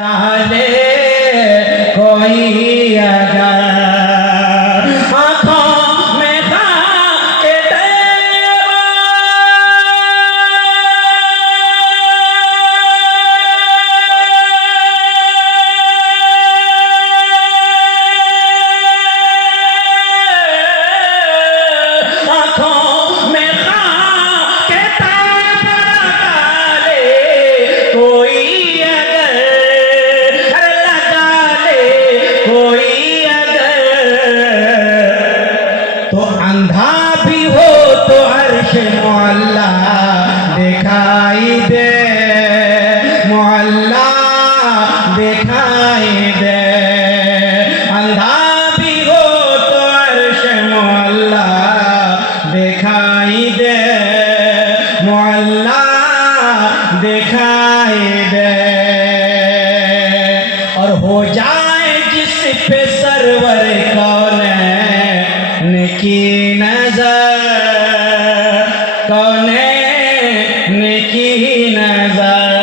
पहले कोई अगर आँखों में खाके आँखों में खाके डाले कोई तो अंधा भी हो तो अर्श मोहल्ला दिखाई दे, मोहल्ला दिखाई दे। अंधा भी हो तो अर्श मोहल्ला दिखाई दे, मोहल्ला दिखाई दे। और हो जाए जिस पे सरवर कौन की नजर, कौन की नजर।